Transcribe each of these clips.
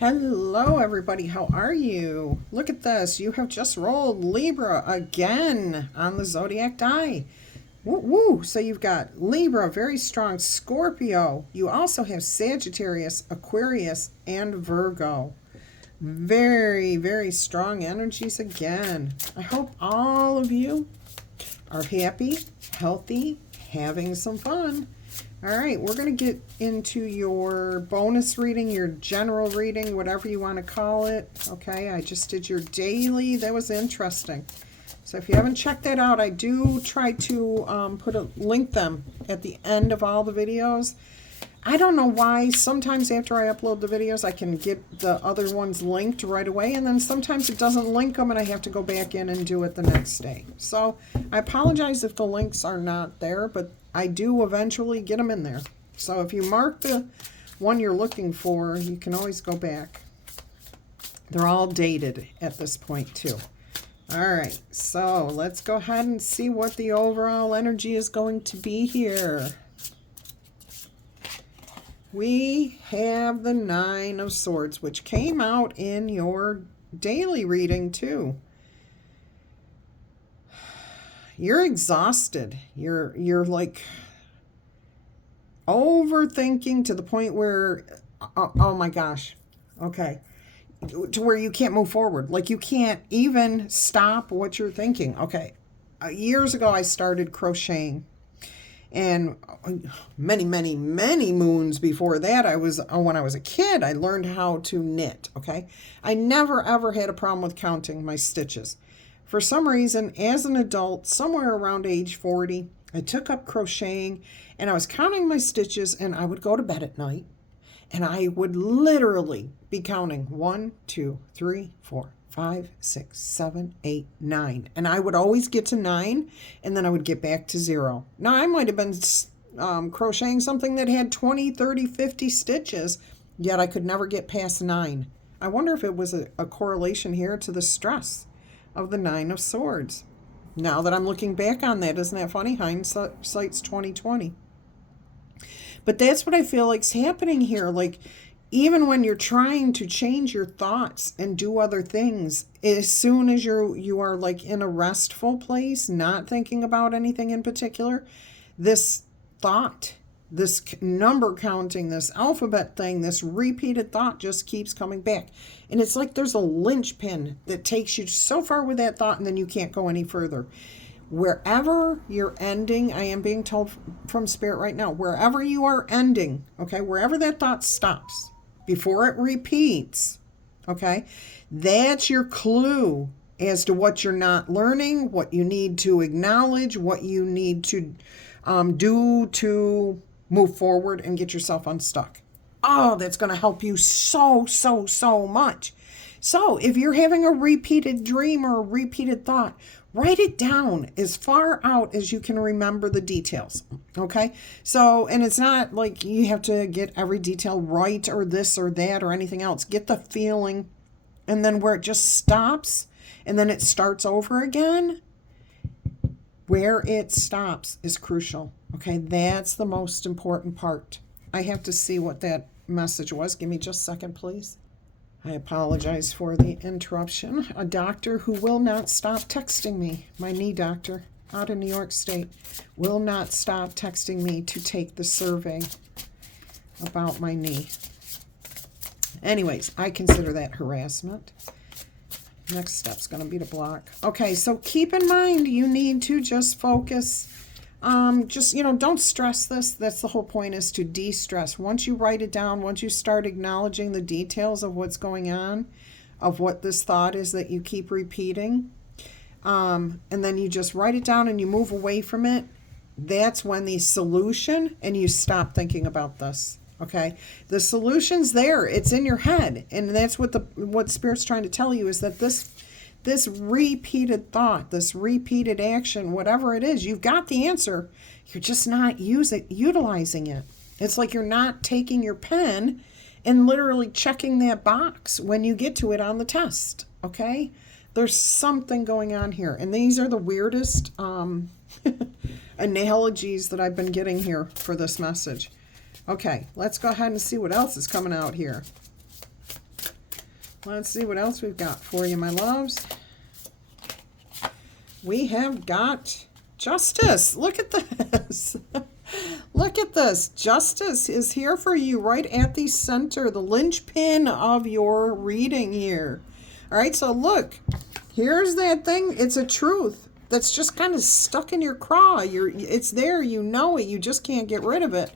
Hello, everybody. How are you? Look at this. You have just rolled Libra again on the zodiac die. Woo woo. So you've got Libra, very strong, Scorpio. You also have Sagittarius, Aquarius, and Virgo. Very, very strong energies again. I hope all of you are happy, healthy, having some fun. All right, we're going to get into your bonus reading, your general reading, whatever you want to call it. Okay, I just did your daily. That was interesting. So if you haven't checked that out, I do try to link them at the end of all the videos. I don't know why. Sometimes after I upload the videos, I can get the other ones linked right away. And then sometimes it doesn't link them and I have to go back in and do it the next day. So I apologize if the links are not there, but I do eventually get them in there. So if you mark the one you're looking for, you can always go back. They're all dated at this point too. All right, so let's go ahead and see what the overall energy is going to be here. We have the Nine of Swords, which came out in your daily reading too. You're exhausted. You're like overthinking to the point where, oh my gosh, okay, to where you can't move forward. Like you can't even stop what you're thinking. Okay, years ago I started crocheting. And many, many, many moons before that, when I was a kid, I learned how to knit, okay? I never, ever had a problem with counting my stitches. For some reason, as an adult, somewhere around age 40, I took up crocheting, and I was counting my stitches, and I would go to bed at night, and I would literally be counting 1, 2, 3, 4, 5, 6, 7, 8, 9. And I would always get to 9, and then I would get back to 0. Now, I might have been crocheting something that had 20, 30, 50 stitches, yet I could never get past 9. I wonder if it was a correlation here to the stress of the Nine of Swords. Now that I'm looking back on that, isn't that funny? Hindsight's 2020. But that's what I feel like's happening here. Like, even when you're trying to change your thoughts and do other things, as soon as you are like in a restful place, not thinking about anything in particular, this thought, this number counting, this alphabet thing, this repeated thought just keeps coming back. And it's like there's a linchpin that takes you so far with that thought and then you can't go any further. Wherever you're ending, I am being told from Spirit right now, wherever you are ending, okay, wherever that thought stops, before it repeats, okay, that's your clue as to what you're not learning, what you need to acknowledge, what you need to do to move forward and get yourself unstuck. Oh, that's going to help you so, so, so much. So if you're having a repeated dream or a repeated thought, write it down as far out as you can remember the details, okay? So, and it's not like you have to get every detail right or this or that or anything else. Get the feeling, and then where it just stops and then it starts over again, where it stops is crucial, okay? That's the most important part. I have to see what that message was. Give me just a second, please. I apologize for the interruption. A doctor who will not stop texting me, my knee doctor out in New York State, will not stop texting me to take the survey about my knee. Anyways, I consider that harassment. Next step's going to be to block. Okay, so keep in mind you need to just focus. Don't stress this. That's the whole point, is to de-stress. Once you write it down, once you start acknowledging the details of what's going on, of what this thought is that you keep repeating, and then you just write it down and you move away from it, that's when the solution, and you stop thinking about this. Okay, the solution's there. It's in your head, and that's what Spirit's trying to tell you, is that this repeated thought, this repeated action, whatever it is, you've got the answer. You're just not utilizing it. It's like you're not taking your pen and literally checking that box when you get to it on the test, okay? There's something going on here. And these are the weirdest analogies that I've been getting here for this message. Okay, let's go ahead and see what else is coming out here. Let's see what else we've got for you, my loves. We have got justice. Look at this. Look at this. Justice is here for you right at the center, the linchpin of your reading here. All right, so look, here's that thing. It's a truth that's just kind of stuck in your craw. It's there. You know it. You just can't get rid of it.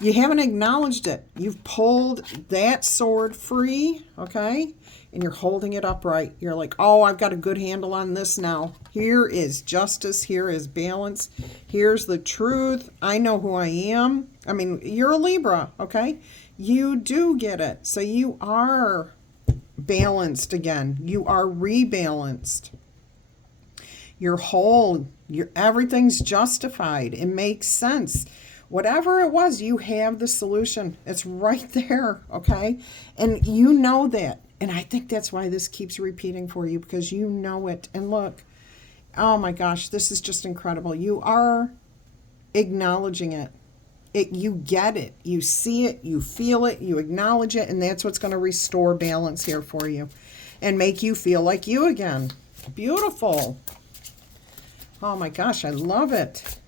You haven't acknowledged it. You've pulled that sword free, okay? And you're holding it upright. You're like, oh, I've got a good handle on this now. Here is justice. Here is balance. Here's the truth. I know who I am. I mean, you're a Libra, okay? You do get it. So you are balanced again. You are rebalanced. You're whole. Everything's justified. It makes sense. Whatever it was, you have the solution. It's right there, okay? And you know that. And I think that's why this keeps repeating for you, because you know it. And look, oh my gosh, this is just incredible. You are acknowledging it. You get it. You see it. You feel it. You acknowledge it. And that's what's going to restore balance here for you and make you feel like you again. Beautiful. Oh my gosh, I love it.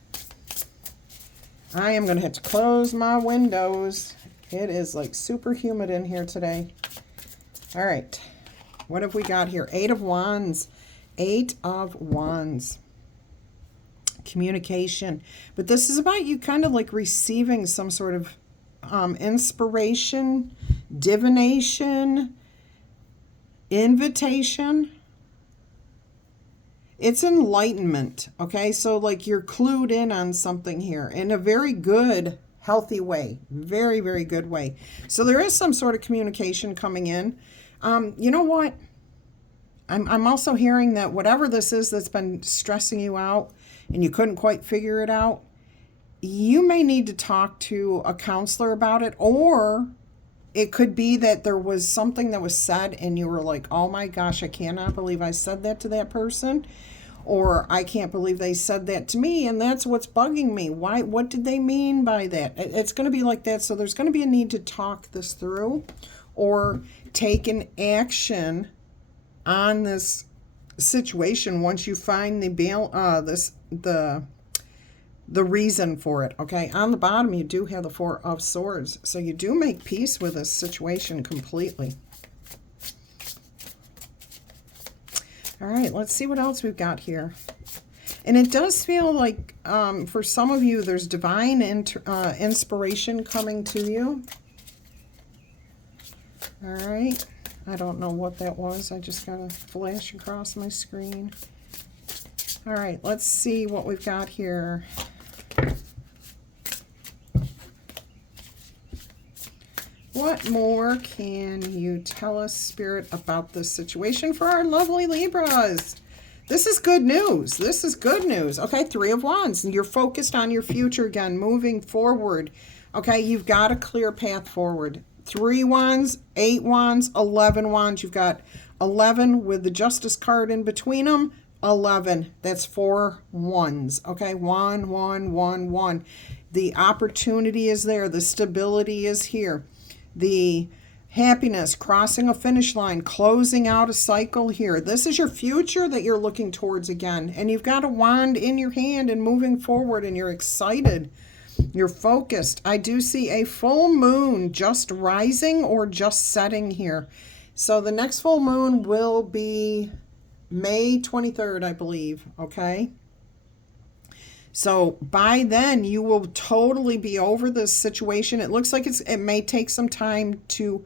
I am going to have to close my windows. It is like super humid in here today. All right. What have we got here? 8 of Wands. 8 of Wands. Communication. But this is about you kind of like receiving some sort of inspiration, divination, invitation. It's enlightenment, okay? So like you're clued in on something here in a very good, healthy way. Very, very good way. So there is some sort of communication coming in. You know what? I'm also hearing that whatever this is that's been stressing you out and you couldn't quite figure it out, you may need to talk to a counselor about it, or it could be that there was something that was said and you were like, oh my gosh, I cannot believe I said that to that person. Or I can't believe they said that to me, and that's what's bugging me. Why? What did they mean by that? It's going to be like that. So there's going to be a need to talk this through or take an action on this situation once you find the reason for it. Okay, on the bottom you do have the 4 of Swords. So you do make peace with this situation completely. All right, let's see what else we've got here. And it does feel like for some of you, there's divine inspiration coming to you. All right. I don't know what that was. I just got a flash across my screen. All right, let's see what we've got here. What more can you tell us, Spirit, about this situation for our lovely Libras? This is good news. This is good news. Okay, 3 of Wands. And you're focused on your future again, moving forward. Okay, you've got a clear path forward. 3 Wands, 8 Wands, 11 Wands. You've got 11 with the Justice card in between them. 11. That's 4 ones. Okay, 1, 1, 1, 1. The opportunity is there. The stability is here. The happiness, crossing a finish line, closing out a cycle here. This is your future that you're looking towards again. And you've got a wand in your hand and moving forward, and you're excited. You're focused. I do see a full moon just rising or just setting here. So the next full moon will be May 23rd, I believe. Okay. So by then you will totally be over this situation. It looks like it may take some time to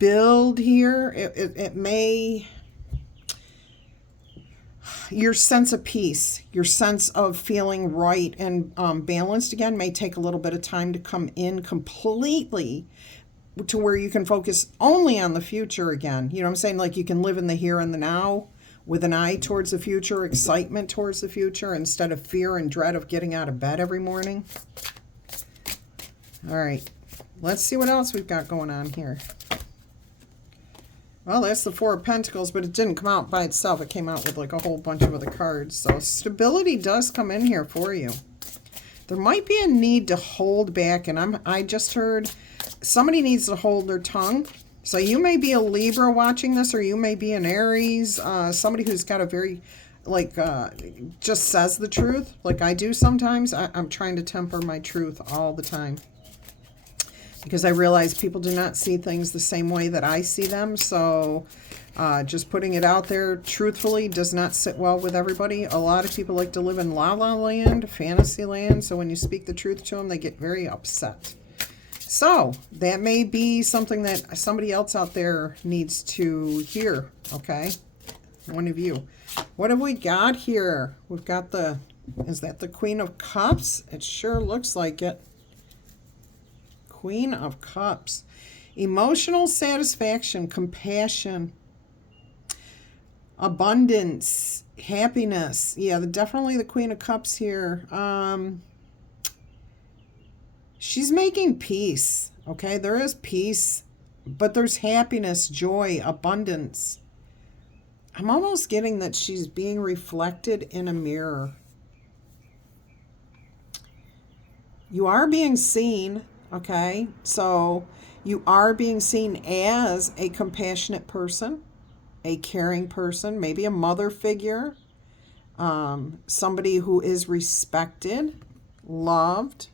build here. It may, your sense of peace, your sense of feeling right and balanced again may take a little bit of time to come in completely to where you can focus only on the future again. You know what I'm saying? Like you can live in the here and the now with an eye towards the future, excitement towards the future, instead of fear and dread of getting out of bed every morning. All right, let's see what else we've got going on here. Well, that's the 4 of Pentacles, but it didn't come out by itself. It came out with like a whole bunch of other cards. So stability does come in here for you. There might be a need to hold back, and I just heard somebody needs to hold their tongue. So you may be a Libra watching this, or you may be an Aries, somebody who's got a very, like, just says the truth, like I do sometimes. I'm trying to temper my truth all the time, because I realize people do not see things the same way that I see them. So just putting it out there truthfully does not sit well with everybody. A lot of people like to live in la la land, fantasy land. So when you speak the truth to them, they get very upset. So that may be something that somebody else out there needs to hear. Okay. One of you. What have we got here? We've got the, is that the Queen of Cups? It sure looks like it. Queen of Cups. Emotional satisfaction, compassion, abundance, happiness. Yeah, definitely the Queen of Cups here. She's making peace. Okay, there is peace, but there's happiness, joy, abundance. I'm almost getting that she's being reflected in a mirror. You are being seen. Okay, so you are being seen as a compassionate person, a caring person, maybe a mother figure, somebody who is respected, loved.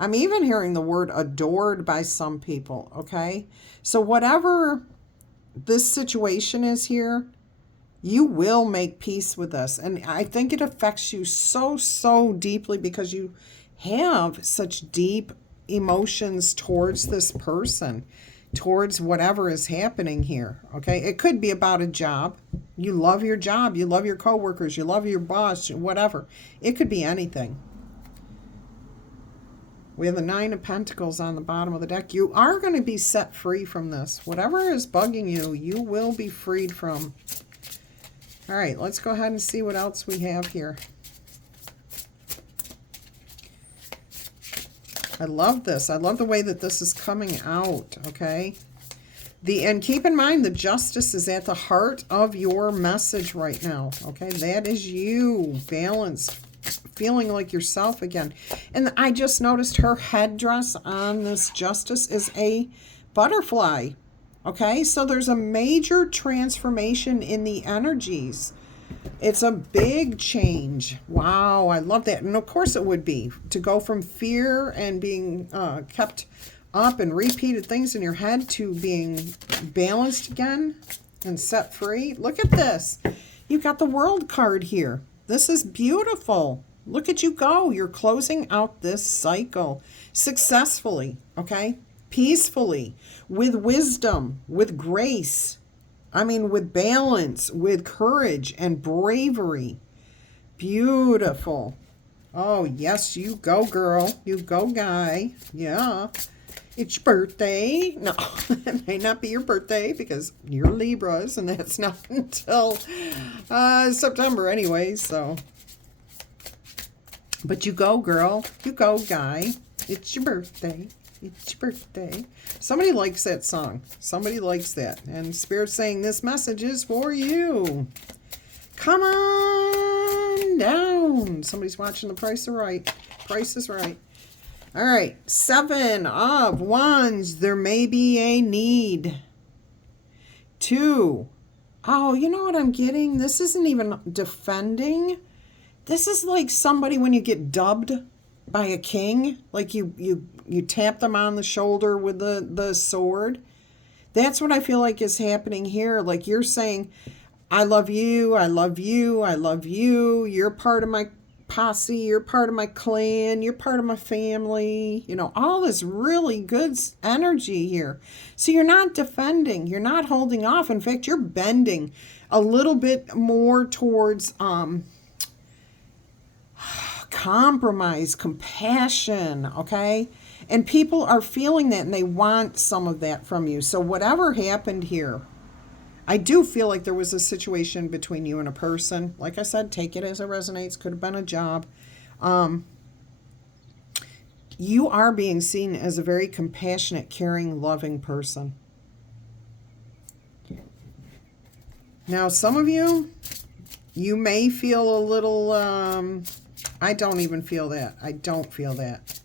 I'm even hearing the word adored by some people, okay? So whatever this situation is here, you will make peace with this. And I think it affects you so, so deeply because you have such deep emotions towards this person, towards whatever is happening here. Okay, it could be about a job. You love your job, you love your coworkers, you love your boss, whatever. It could be anything. We have the Nine of Pentacles on the bottom of the deck. You are going to be set free from this. Whatever is bugging you, you will be freed from. All right, let's go ahead and see what else we have here. I love this. I love the way that this is coming out, okay? And keep in mind, the Justice is at the heart of your message right now, okay? That is you, balanced, feeling like yourself again. And I just noticed her headdress on this Justice is a butterfly, okay? So there's a major transformation in the energies. It's a big change. Wow, I love that. And of course it would be. To go from fear and being kept up and repeated things in your head to being balanced again and set free. Look at this. You've got the World card here. This is beautiful. Look at you go. You're closing out this cycle successfully, okay? Peacefully, with wisdom, with grace. I mean, with balance, with courage and bravery. Beautiful. Oh, yes, you go, girl. You go, guy. Yeah. It's your birthday. No, it may not be your birthday because you're Libras, and that's not until September anyway, so. But you go, girl. You go, guy. It's your birthday. It's your birthday. Somebody likes that song. Somebody likes that. And Spirit's saying this message is for you. Come on down. Somebody's watching The Price is Right. Price is Right. All right. 7 of Wands. There may be a need. 2. Oh, you know what I'm getting? This isn't even defending. This is like somebody when you get dubbed by a king, like you tap them on the shoulder with the sword. That's what I feel like is happening here. Like you're saying, I love you, I love you, I love you. You're part of my posse, you're part of my clan, you're part of my family. You know, all this really good energy here. So you're not defending, you're not holding off. In fact, you're bending a little bit more towards compromise, compassion, okay? And people are feeling that and they want some of that from you. So whatever happened here, I do feel like there was a situation between you and a person. Like I said, take it as it resonates. Could have been a job. You are being seen as a very compassionate, caring, loving person. Now, some of you, you may feel a little, I don't even feel that. I don't feel that.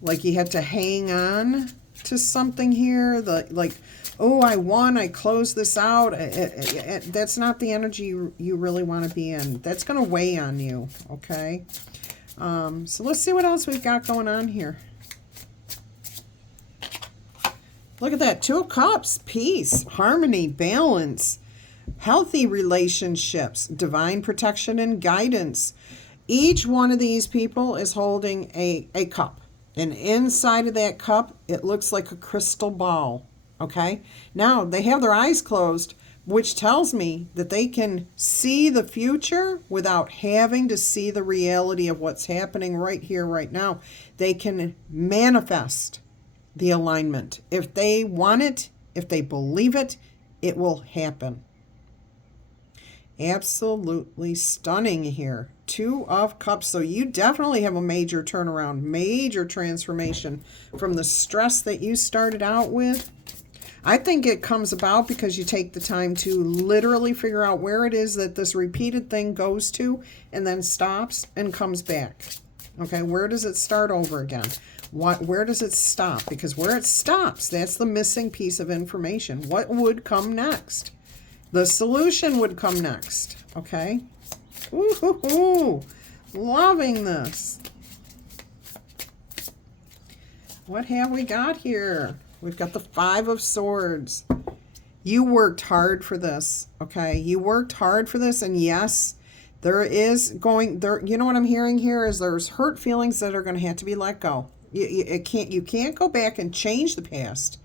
Like you had to hang on to something here. Like, oh, I won, I closed this out. That's not the energy you really want to be in. That's going to weigh on you, okay? So let's see what else we've got going on here. Look at that. 2 of Cups, peace, harmony, balance, healthy relationships, divine protection and guidance. Each one of these people is holding a cup. And inside of that cup, it looks like a crystal ball. Okay? Now, they have their eyes closed, which tells me that they can see the future without having to see the reality of what's happening right here, right now. They can manifest the alignment. If they want it, if they believe it, it will happen. Absolutely stunning here. 2 of Cups. So you definitely have a major turnaround, major transformation from the stress that you started out with. I think it comes about because you take the time to literally figure out where it is that this repeated thing goes to and then stops and comes back. Okay, where does it start over again? Where does it stop? Because where it stops, that's the missing piece of information. What would come next? The solution would come next. Okay? Ooh, loving this. What have we got here? We've got the 5 of Swords. You worked hard for this, okay? You worked hard for this, and yes, there is going there. You know what I'm hearing here is there's hurt feelings that are going to have to be let go. You can't go back and change the past.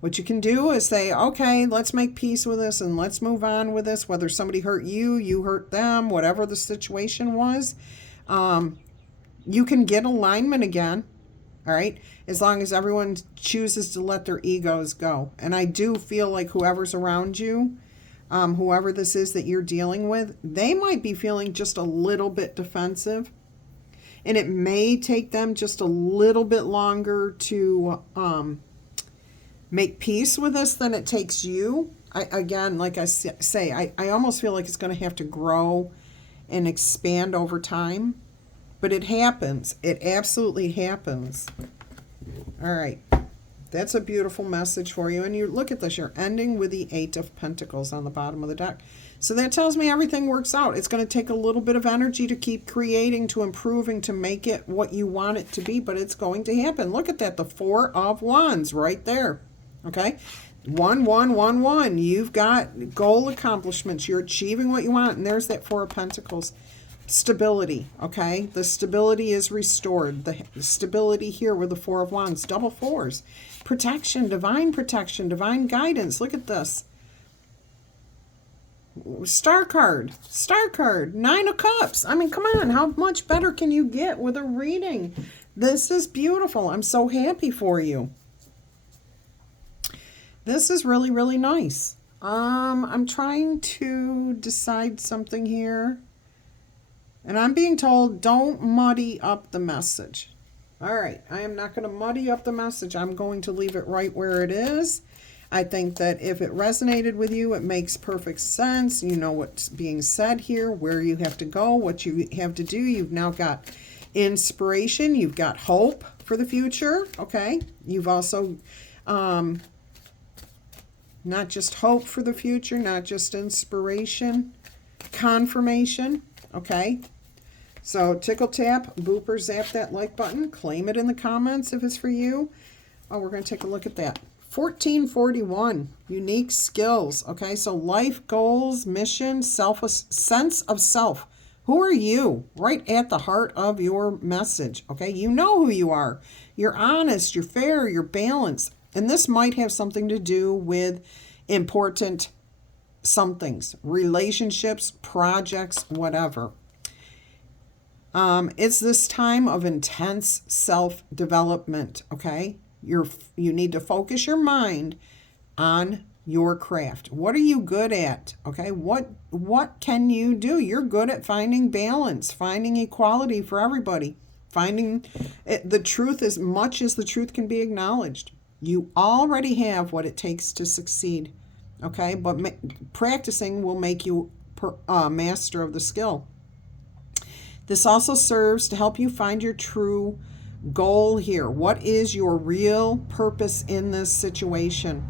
What you can do is say, okay, let's make peace with this and let's move on with this. Whether somebody hurt you, you hurt them, whatever the situation was, you can get alignment again. All right, as long as everyone chooses to let their egos go. And I do feel like whoever's around you, whoever this is that you're dealing with, they might be feeling just a little bit defensive. And it may take them just a little bit longer to make peace with this than it takes you. Again, like I say, I almost feel like it's going to have to grow and expand over time. But it happens. It absolutely happens. All right. That's a beautiful message for you. And you look at this. You're ending with the 8 of Pentacles on the bottom of the deck. So that tells me everything works out. It's going to take a little bit of energy to keep creating, to improving, to make it what you want it to be. But it's going to happen. Look at that. The 4 of Wands right there. Okay? 1, 1, 1, 1. You've got goal accomplishments. You're achieving what you want. And there's that 4 of Pentacles. Stability, okay? The stability is restored. The stability here with the 4 of Wands, double 4s. Protection, divine guidance. Look at this. Star card, 9 of Cups. I mean, come on, how much better can you get with a reading? This is beautiful. I'm so happy for you. This is really, really nice. I'm trying to decide something here. And I'm being told, don't muddy up the message. All right, I am not going to muddy up the message. I'm going to leave it right where it is. I think that if it resonated with you, it makes perfect sense. You know what's being said here, where you have to go, what you have to do. You've now got inspiration. You've got hope for the future, okay? You've also, not just hope for the future, not just inspiration, confirmation, okay? So tickle tap, booper, zap that like button. Claim it in the comments if it's for you. Oh, we're going to take a look at that. 1441, unique skills. Okay, so life goals, mission, sense of self. Who are you? Right at the heart of your message. Okay, you know who you are. You're honest, you're fair, you're balanced. And this might have something to do with important somethings, relationships, projects, whatever. It's this time of intense self-development, okay? You need to focus your mind on your craft. What are you good at, okay? What can you do? You're good at finding balance, finding equality for everybody, finding the truth as much as the truth can be acknowledged. You already have what it takes to succeed, okay? But practicing will make you master of the skill. This also serves to help you find your true goal here? What is your real purpose in this situation?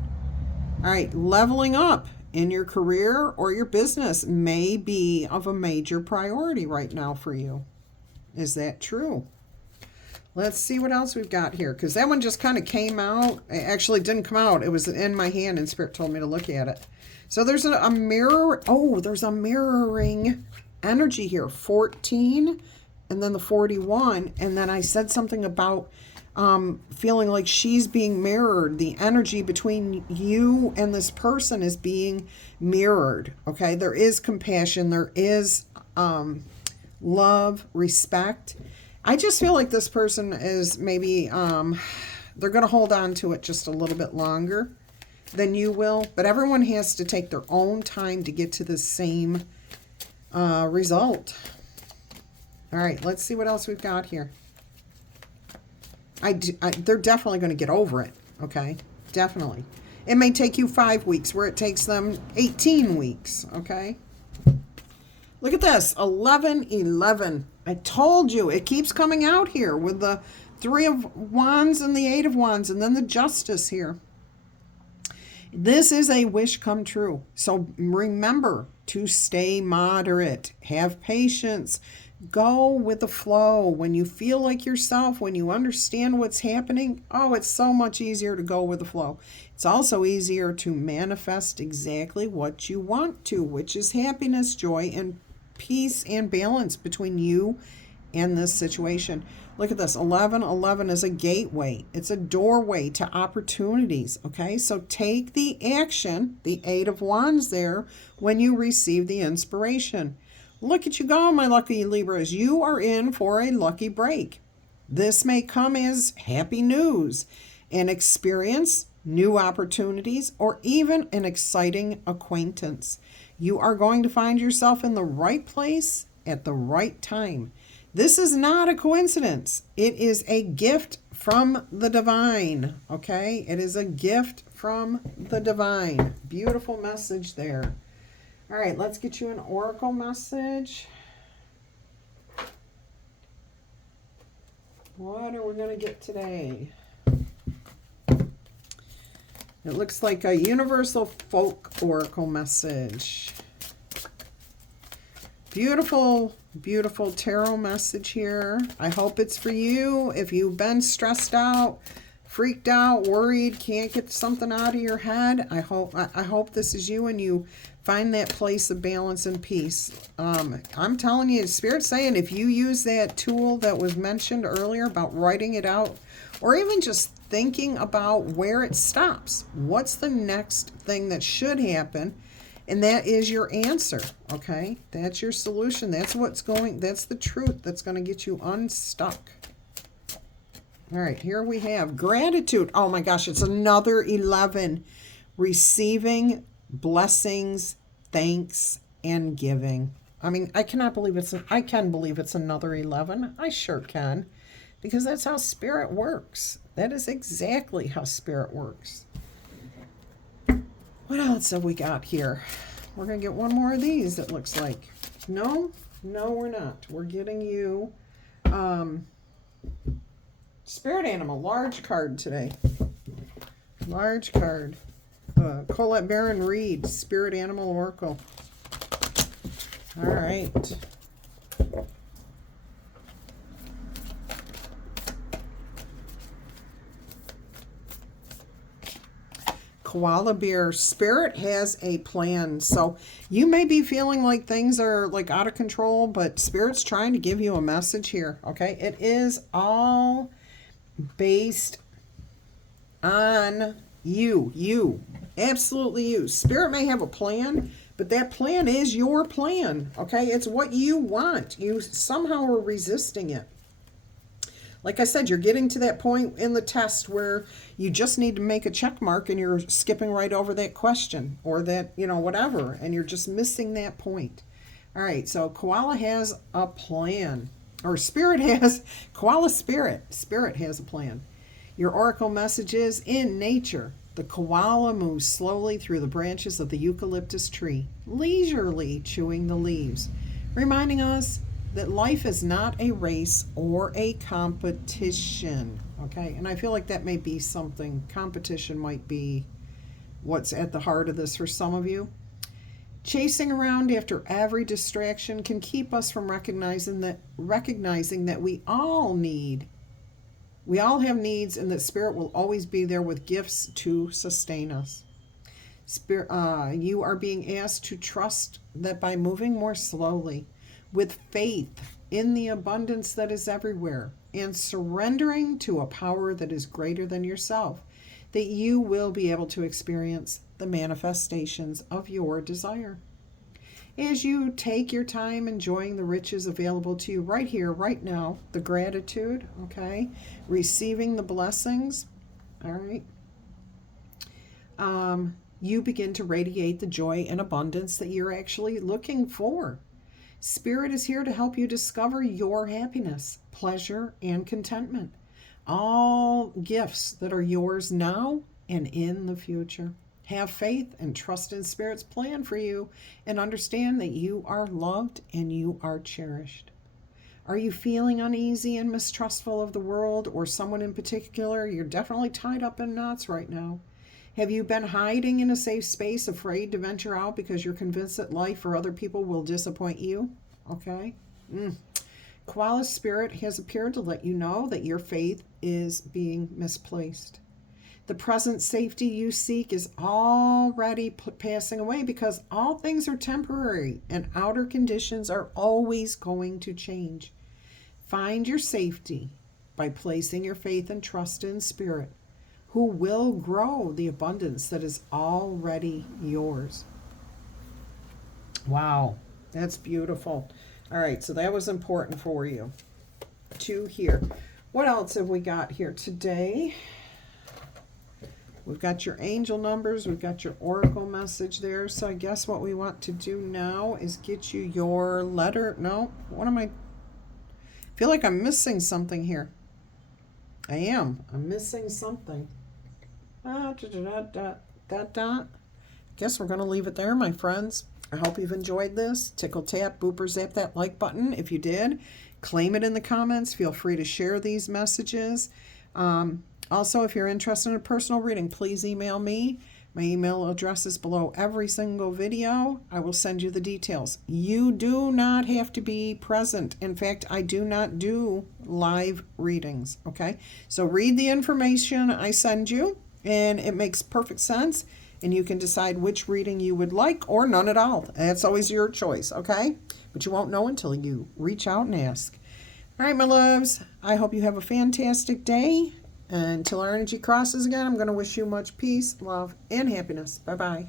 All right, leveling up in your career or your business may be of a major priority right now for you. Is that true? Let's see what else we've got here, because that one just kind of came out. It actually didn't come out. It was in my hand and Spirit told me to look at it. So there's a mirror. Oh, there's a mirroring energy here. 14 and then the 41. And then I said something about feeling like she's being mirrored. The energy between you and this person is being mirrored. Okay, there is compassion. There is love, respect. I just feel like this person is maybe, they're going to hold on to it just a little bit longer than you will. But everyone has to take their own time to get to the same result. All right, let's see what else we've got here. They're definitely going to get over it, okay? Definitely. It may take you 5 weeks where it takes them 18 weeks, okay? Look at this, 11-11. I told you, it keeps coming out here with the 3 of Wands and the 8 of Wands and then the Justice here. This is a wish come true. So remember to stay moderate, have patience, go with the flow. When you feel like yourself, when you understand what's happening, oh, it's so much easier to go with the flow. It's also easier to manifest exactly what you want to, which is happiness, joy, and peace and balance between you and this situation. Look at this. 11-11 is a gateway. It's a doorway to opportunities. Okay, so take the action, the 8 of Wands there, when you receive the inspiration. Look at you go, my lucky Libras. You are in for a lucky break. This may come as happy news, an experience, new opportunities, or even an exciting acquaintance. You are going to find yourself in the right place at the right time. This is not a coincidence. It is a gift from the divine, okay? It is a gift from the divine. Beautiful message there. All right, let's get you an oracle message. What are we going to get today? It looks like a universal folk oracle message. Beautiful, beautiful tarot message here. I hope it's for you. If you've been stressed out, freaked out, worried, can't get something out of your head, I hope this is you and you find that place of balance and peace. I'm telling you, Spirit's saying if you use that tool that was mentioned earlier about writing it out, or even just thinking about where it stops, what's the next thing that should happen, and that is your answer, okay? That's your solution. That's the truth that's going to get you unstuck. All right, here we have gratitude. Oh my gosh, it's another 11. Receiving blessings, thanks, and giving. I mean, I can believe it's another 11. I sure can, because that's how Spirit works. That is exactly how Spirit works. What else have we got here? We're going to get one more of these, it looks like. No, we're not. We're getting you Spirit Animal, large card today. Large card. Colette Baron Reed, Spirit Animal Oracle. All right. Koala bear. Spirit has a plan. So you may be feeling like things are like out of control, but Spirit's trying to give you a message here. Okay. It is all based on you. Absolutely you. Spirit may have a plan, but that plan is your plan. Okay. It's what you want. You somehow are resisting it. Like I said, you're getting to that point in the test where you just need to make a check mark and you're skipping right over that question or that, whatever, and you're just missing that point. All right, so Koala has a plan, or Spirit has, Koala Spirit has a plan. Your oracle message is, in nature, the koala moves slowly through the branches of the eucalyptus tree, leisurely chewing the leaves, reminding us that life is not a race or a competition. Okay, and I feel like that may be something, competition might be what's at the heart of this for some of you. Chasing around after every distraction can keep us from recognizing that we all have needs, and that Spirit will always be there with gifts to sustain us. Spirit, you are being asked to trust that by moving more slowly, with faith in the abundance that is everywhere, and surrendering to a power that is greater than yourself, that you will be able to experience the manifestations of your desire. As you take your time enjoying the riches available to you right here, right now, the gratitude, okay, receiving the blessings, all right, you begin to radiate the joy and abundance that you're actually looking for. Spirit is here to help you discover your happiness, pleasure, and contentment. All gifts that are yours now and in the future. Have faith and trust in Spirit's plan for you, and understand that you are loved and you are cherished. Are you feeling uneasy and mistrustful of the world or someone in particular? You're definitely tied up in knots right now. Have you been hiding in a safe space, afraid to venture out because you're convinced that life or other people will disappoint you? Okay. Koala Spirit has appeared to let you know that your faith is being misplaced. The present safety you seek is already passing away, because all things are temporary and outer conditions are always going to change. Find your safety by placing your faith and trust in Spirit, who will grow the abundance that is already yours. Wow, that's beautiful. All right, so that was important for you to hear. What else have we got here today? We've got your angel numbers. We've got your oracle message there. So I guess what we want to do now is get you your letter. No, what am I feel like I'm missing something here. I'm missing something. Guess we're going to leave it there, my friends. I hope you've enjoyed this. Tickle, tap, booper, zap that like button. If you did, claim it in the comments. Feel free to share these messages. Also, if you're interested in a personal reading, please email me. My email address is below every single video. I will send you the details. You do not have to be present. In fact, I do not do live readings, okay? So read the information I send you, and it makes perfect sense, and you can decide which reading you would like, or none at all. That's always your choice, okay? But you won't know until you reach out and ask. All right, my loves, I hope you have a fantastic day. Until our energy crosses again, I'm going to wish you much peace, love, and happiness. Bye-bye.